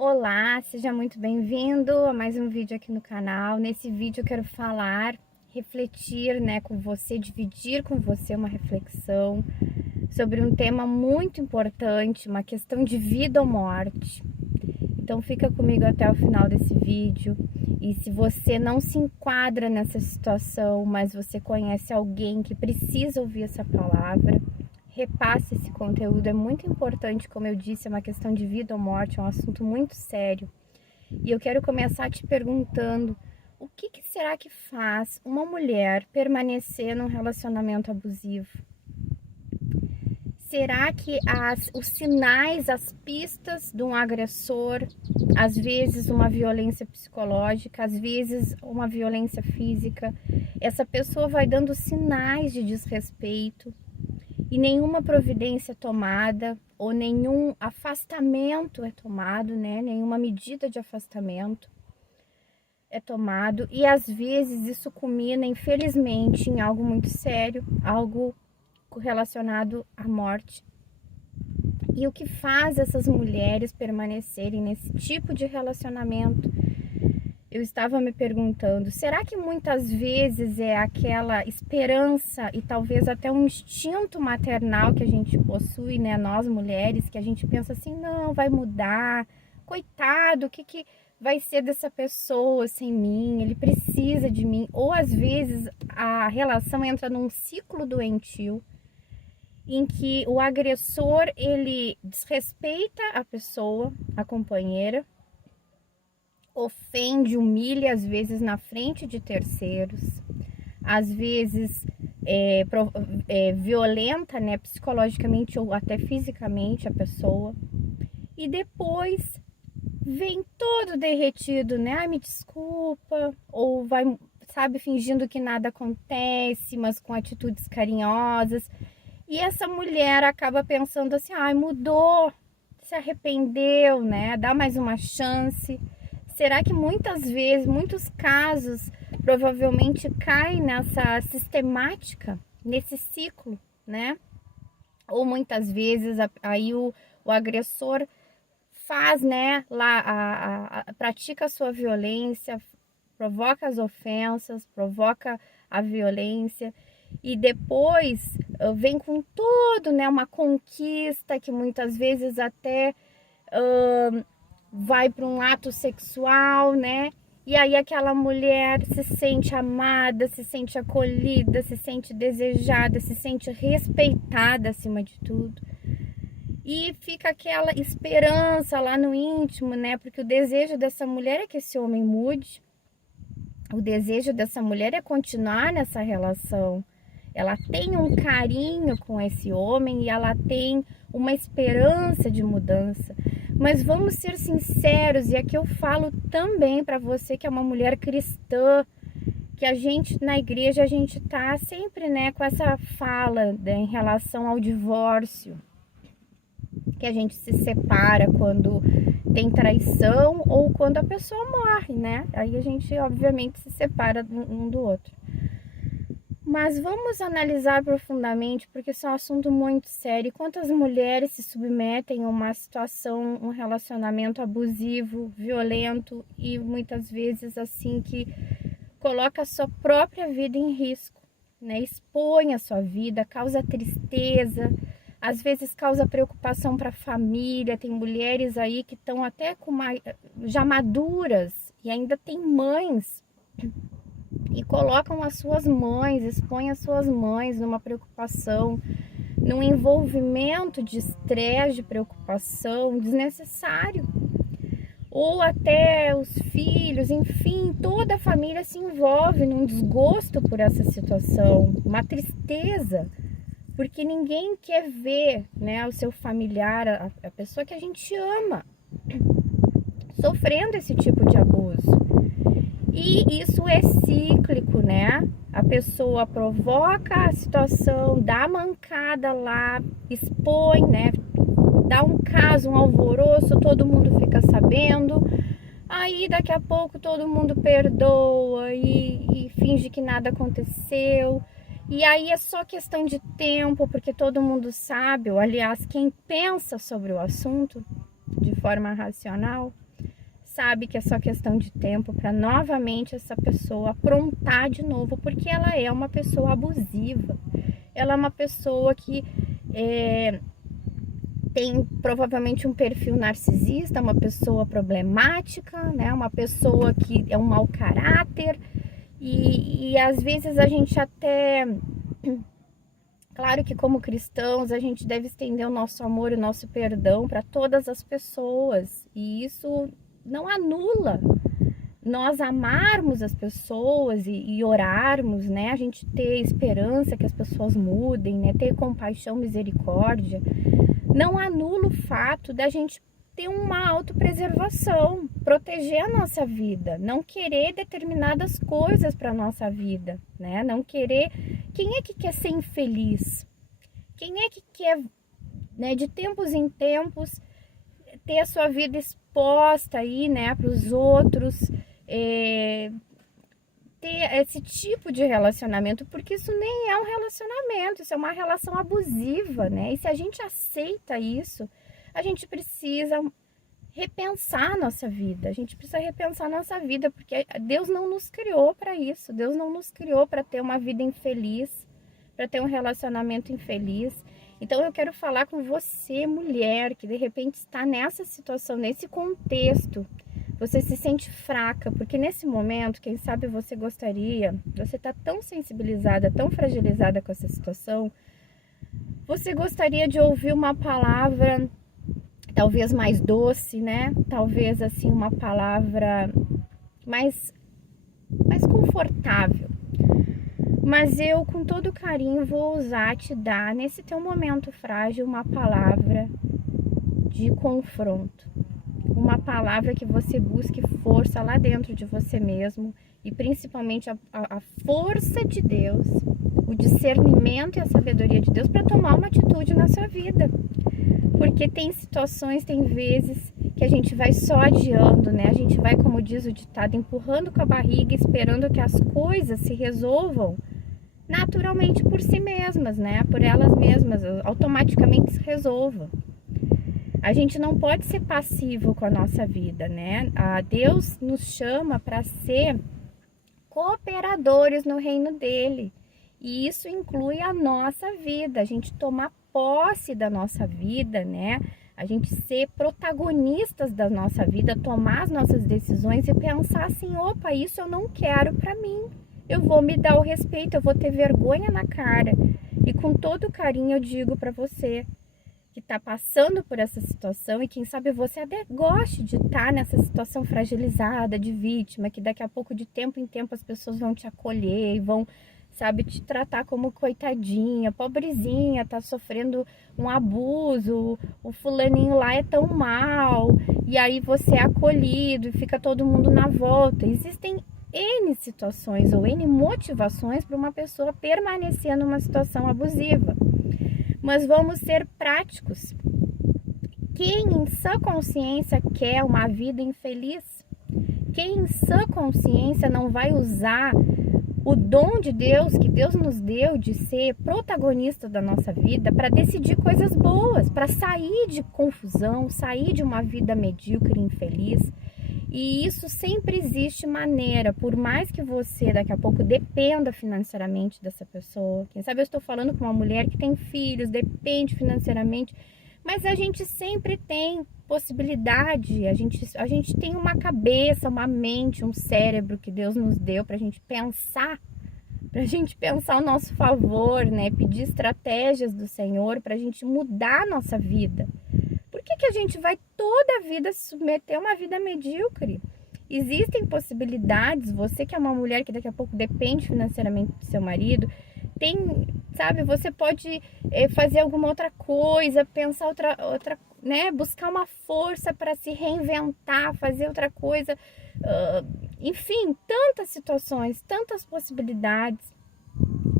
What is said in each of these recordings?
Olá, seja muito bem-vindo a mais um vídeo aqui no canal. Nesse vídeo eu quero falar, refletir, com você, dividir com você uma reflexão sobre um tema muito importante, uma questão de vida ou morte. Então fica comigo até o final desse vídeo. E se você não se enquadra nessa situação, mas você conhece alguém que precisa ouvir essa palavra, repasse esse conteúdo, é muito importante, como eu disse, é uma questão de vida ou morte, é um assunto muito sério. E eu quero começar te perguntando, o que será que faz uma mulher permanecer num relacionamento abusivo? Será que os sinais, as pistas de um agressor, às vezes uma violência psicológica, às vezes uma violência física, essa pessoa vai dando sinais de desrespeito, e nenhuma providência é tomada, ou nenhum afastamento é tomado, nenhuma medida de afastamento é tomado, e às vezes isso culmina, infelizmente, em algo muito sério, algo relacionado à morte. E o que faz essas mulheres permanecerem nesse tipo de relacionamento? Eu estava me perguntando, será que muitas vezes é aquela esperança e talvez até um instinto maternal que a gente possui, nós mulheres, que a gente pensa assim, não, vai mudar, coitado, o que vai ser dessa pessoa sem mim? Ele precisa de mim. Ou às vezes a relação entra num ciclo doentio, em que o agressor, ele desrespeita a pessoa, a companheira, ofende, humilha, às vezes na frente de terceiros, às vezes violenta, psicologicamente ou até fisicamente a pessoa, e depois vem todo derretido, ai, me desculpa, ou vai, sabe, fingindo que nada acontece, mas com atitudes carinhosas, e essa mulher acaba pensando assim, ai, mudou, se arrependeu, dá mais uma chance. Será que muitas vezes, muitos casos, provavelmente caem nessa sistemática, nesse ciclo, Ou muitas vezes aí o agressor faz, pratica a sua violência, provoca as ofensas, provoca a violência e depois vem com tudo, uma conquista que muitas vezes até vai para um ato sexual, E aí aquela mulher se sente amada, se sente acolhida, se sente desejada, se sente respeitada acima de tudo. E fica aquela esperança lá no íntimo, Porque o desejo dessa mulher é que esse homem mude. O desejo dessa mulher é continuar nessa relação. Ela tem um carinho com esse homem e ela tem uma esperança de mudança. Mas vamos ser sinceros, e aqui eu falo também para você que é uma mulher cristã, que a gente na igreja, a gente tá sempre, com essa fala em relação ao divórcio, que a gente se separa quando tem traição ou quando a pessoa morre, Aí a gente obviamente se separa um do outro. Mas vamos analisar profundamente, porque isso é um assunto muito sério. Quantas mulheres se submetem a uma situação, um relacionamento abusivo, violento e muitas vezes assim que coloca a sua própria vida em risco, Expõe a sua vida, causa tristeza, às vezes causa preocupação para a família. Tem mulheres aí que estão até já maduras e ainda tem mães e colocam as suas mães, expõem as suas mães numa preocupação, num envolvimento de estresse, de preocupação desnecessário. Ou até os filhos, enfim, toda a família se envolve num desgosto por essa situação, uma tristeza, porque ninguém quer ver, o seu familiar, a pessoa que a gente ama, sofrendo esse tipo de abuso. E isso é cíclico, A pessoa provoca a situação, dá mancada lá, expõe, Dá um caso, um alvoroço, todo mundo fica sabendo. Aí daqui a pouco todo mundo perdoa e finge que nada aconteceu. E aí é só questão de tempo, porque todo mundo sabe, ou aliás, quem pensa sobre o assunto de forma racional, sabe que é só questão de tempo para novamente essa pessoa aprontar de novo, porque ela é uma pessoa abusiva. Ela é uma pessoa que tem provavelmente um perfil narcisista, uma pessoa problemática, né? Uma pessoa que é um mau caráter e às vezes a gente até... Claro que como cristãos a gente deve estender o nosso amor e o nosso perdão para todas as pessoas, e isso não anula nós amarmos as pessoas e orarmos, né? A gente ter esperança que as pessoas mudem, né? Ter compaixão, misericórdia, não anula o fato da gente ter uma autopreservação, proteger a nossa vida, não querer determinadas coisas para a nossa vida, né? Não querer... Quem é que quer ser infeliz? Quem é que quer, né, de tempos em tempos, ter a sua vida exposta aí, né, para os outros, ter esse tipo de relacionamento? Porque isso nem é um relacionamento, isso é uma relação abusiva, né? E se a gente aceita isso, a gente precisa repensar a nossa vida. A gente precisa repensar a nossa vida, porque Deus não nos criou para isso. Deus não nos criou para ter uma vida infeliz, para ter um relacionamento infeliz. Então eu quero falar com você, mulher, que de repente está nessa situação, nesse contexto. Você se sente fraca, porque nesse momento, quem sabe você está tão sensibilizada, tão fragilizada com essa situação, você gostaria de ouvir uma palavra talvez mais doce, né? Talvez assim uma palavra mais confortável. Mas eu, com todo carinho, vou ousar te dar, nesse teu momento frágil, uma palavra de confronto. Uma palavra que você busque força lá dentro de você mesmo, e principalmente a força de Deus, o discernimento e a sabedoria de Deus para tomar uma atitude na sua vida. Porque tem situações, tem vezes que a gente vai só adiando, né? A gente vai, como diz o ditado, empurrando com a barriga, esperando que as coisas se resolvam naturalmente por si mesmas, né? Por elas mesmas, automaticamente se resolvam. A gente não pode ser passivo com a nossa vida, né? Deus nos chama para ser cooperadores no reino dele. E isso inclui a nossa vida, a gente tomar posse da nossa vida, né? A gente ser protagonistas da nossa vida, tomar as nossas decisões e pensar assim: opa, isso eu não quero para mim. Eu vou me dar o respeito, eu vou ter vergonha na cara. E com todo carinho eu digo para você que está passando por essa situação, e quem sabe você até goste de estar nessa situação fragilizada, de vítima, que daqui a pouco, de tempo em tempo, as pessoas vão te acolher e vão, sabe, te tratar como coitadinha, pobrezinha, tá sofrendo um abuso, o fulaninho lá é tão mal, e aí você é acolhido e fica todo mundo na volta. Existem N situações ou N motivações para uma pessoa permanecer numa situação abusiva. Mas vamos ser práticos. Quem em sã consciência quer uma vida infeliz? Quem em sã consciência não vai usar o dom de Deus, que Deus nos deu, de ser protagonista da nossa vida, para decidir coisas boas, para sair de confusão, sair de uma vida medíocre e infeliz? E isso sempre existe maneira, por mais que você daqui a pouco dependa financeiramente dessa pessoa. Quem sabe eu estou falando com uma mulher que tem filhos, depende financeiramente, mas a gente sempre tem possibilidade, a gente tem uma cabeça, uma mente, um cérebro que Deus nos deu para a gente pensar ao nosso favor, né? Pedir estratégias do Senhor para a gente mudar a nossa vida. Por que a gente vai toda a vida se submeter a uma vida medíocre? Existem possibilidades. Você que é uma mulher que daqui a pouco depende financeiramente do seu marido, sabe, você pode fazer alguma outra coisa, pensar outra, né, buscar uma força para se reinventar, fazer outra coisa, enfim, tantas situações, tantas possibilidades.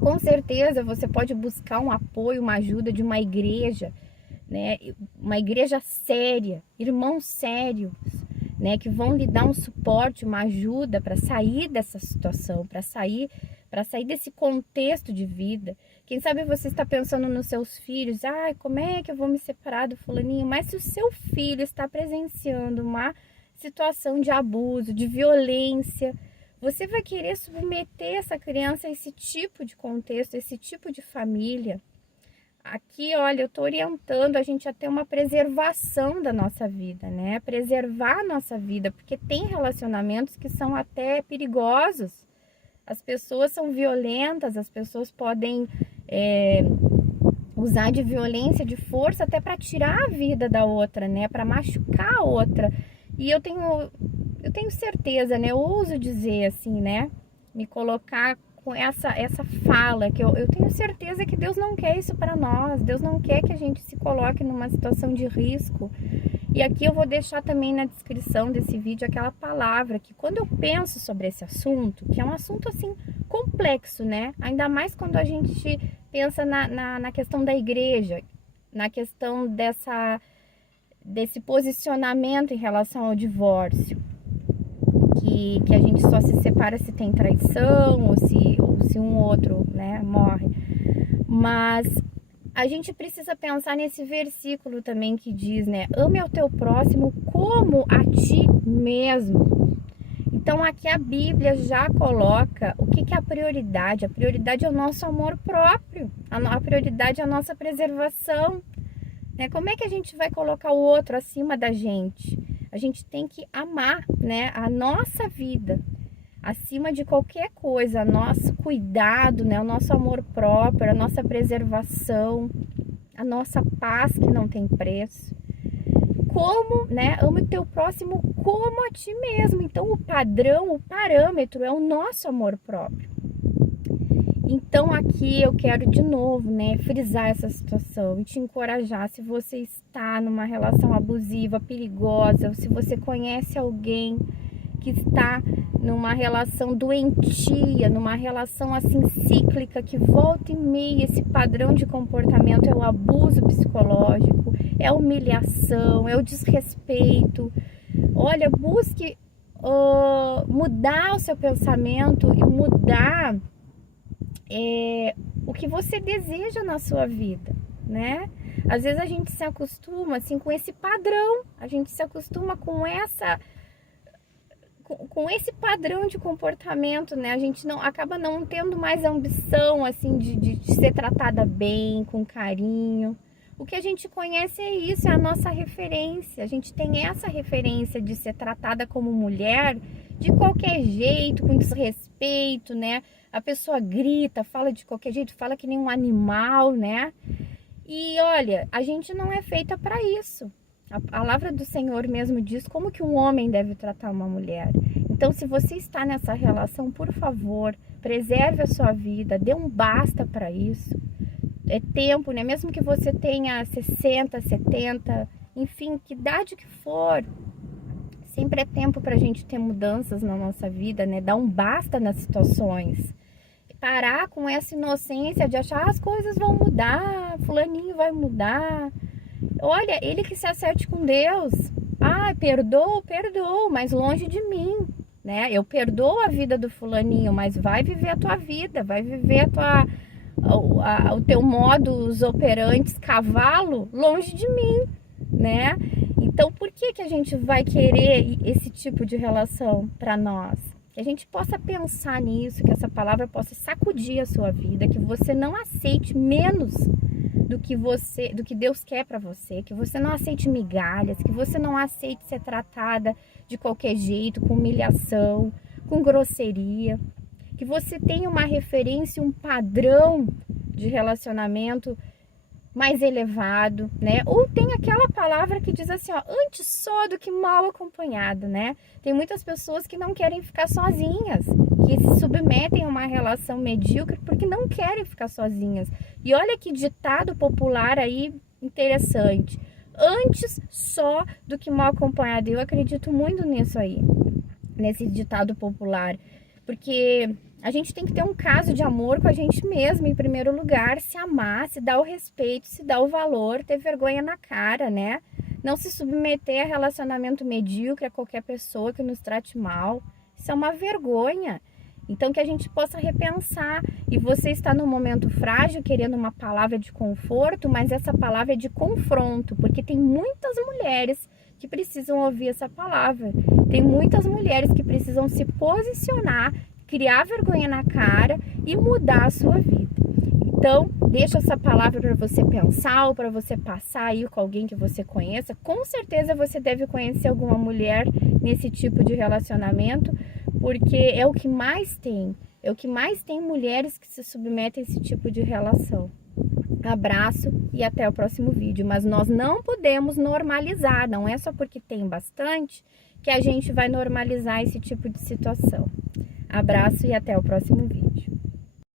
Com certeza você pode buscar um apoio, uma ajuda de uma igreja, né, uma igreja séria, irmãos sérios, né, que vão lhe dar um suporte, uma ajuda para sair dessa situação, para sair desse contexto de vida. Quem sabe você está pensando nos seus filhos: como é que eu vou me separar do fulaninho? Mas se o seu filho está presenciando uma situação de abuso, de violência, você vai querer submeter essa criança a esse tipo de contexto, a esse tipo de família? Aqui, olha, eu tô orientando a gente a ter uma preservação da nossa vida, né? Preservar a nossa vida, porque tem relacionamentos que são até perigosos. As pessoas são violentas, as pessoas podem usar de violência, de força, até para tirar a vida da outra, né? Para machucar a outra. E eu tenho certeza, né? Eu ouso dizer assim, né? Me colocar com essa fala, que eu tenho certeza que Deus não quer isso para nós. Deus não quer que a gente se coloque numa situação de risco. E aqui eu vou deixar também na descrição desse vídeo aquela palavra que, quando eu penso sobre esse assunto, que é um assunto assim complexo, né? Ainda mais quando a gente pensa na questão da igreja, na questão desse posicionamento em relação ao divórcio, que a gente só se separa se tem traição ou se um outro, né, morre. Mas a gente precisa pensar nesse versículo também que diz, né, ame ao teu próximo como a ti mesmo. Então aqui a Bíblia já coloca o que é a prioridade. A prioridade é o nosso amor próprio, a prioridade é a nossa preservação. Né? Como é que a gente vai colocar o outro acima da gente? A gente tem que amar, né, a nossa vida acima de qualquer coisa, nosso cuidado, né, o nosso amor próprio, a nossa preservação, a nossa paz que não tem preço. Como, né, ama o teu próximo como a ti mesmo. Então o padrão, o parâmetro é o nosso amor próprio. Então aqui eu quero de novo, né, frisar essa situação e te encorajar. Se você está numa relação abusiva, perigosa, ou se você conhece alguém que está numa relação doentia, numa relação assim cíclica, que volta e meia esse padrão de comportamento é o abuso psicológico, é a humilhação, é o desrespeito. Olha, busque mudar o seu pensamento e mudar o que você deseja na sua vida, né? Às vezes a gente se acostuma assim com esse padrão, a gente se acostuma com esse padrão de comportamento, né? A gente acaba não tendo mais a ambição assim de ser tratada bem, com carinho. O que a gente conhece é isso, é a nossa referência. A gente tem essa referência de ser tratada como mulher de qualquer jeito, com desrespeito, né? A pessoa grita, fala de qualquer jeito, fala que nem um animal, né? E olha, a gente não é feita para isso. A palavra do Senhor mesmo diz como que um homem deve tratar uma mulher. Então, se você está nessa relação, por favor, preserve a sua vida, dê um basta para isso. É tempo, né? Mesmo que você tenha 60, 70, enfim, que idade que for, sempre é tempo para a gente ter mudanças na nossa vida, né? Dar um basta nas situações. Parar com essa inocência de achar as coisas vão mudar, fulaninho vai mudar. Olha, ele que se acerte com Deus. Ah, perdoou, mas longe de mim, né? Eu perdoo a vida do fulaninho, mas vai viver a tua vida, vai viver o teu modus operantes cavalo longe de mim, né? Então, por que a gente vai querer esse tipo de relação para nós? Que a gente possa pensar nisso, que essa palavra possa sacudir a sua vida, que você não aceite menos do que Deus quer para você, que você não aceite migalhas, que você não aceite ser tratada de qualquer jeito, com humilhação, com grosseria, que você tenha uma referência, um padrão de relacionamento mais elevado, né? Ou tem aquela palavra que diz assim, ó, antes só do que mal acompanhada, né? Tem muitas pessoas que não querem ficar sozinhas, que se submetem a uma relação medíocre porque não querem ficar sozinhas. E olha que ditado popular aí interessante. Antes só do que mal acompanhada. Eu acredito muito nisso aí, nesse ditado popular, porque a gente tem que ter um caso de amor com a gente mesmo, em primeiro lugar, se amar, se dar o respeito, se dar o valor, ter vergonha na cara, né? Não se submeter a relacionamento medíocre, a qualquer pessoa que nos trate mal. Isso é uma vergonha. Então, que a gente possa repensar. E você está num momento frágil, querendo uma palavra de conforto, mas essa palavra é de confronto, porque tem muitas mulheres que que precisam ouvir essa palavra. Tem muitas mulheres que precisam se posicionar, criar vergonha na cara e mudar a sua vida. Então, deixa essa palavra para você pensar ou para você passar aí com alguém que você conheça. Com certeza você deve conhecer alguma mulher nesse tipo de relacionamento, porque é o que mais tem. É o que mais tem mulheres que se submetem a esse tipo de relação. Abraço e até o próximo vídeo. Mas nós não podemos normalizar, não é só porque tem bastante que a gente vai normalizar esse tipo de situação. Abraço e até o próximo vídeo.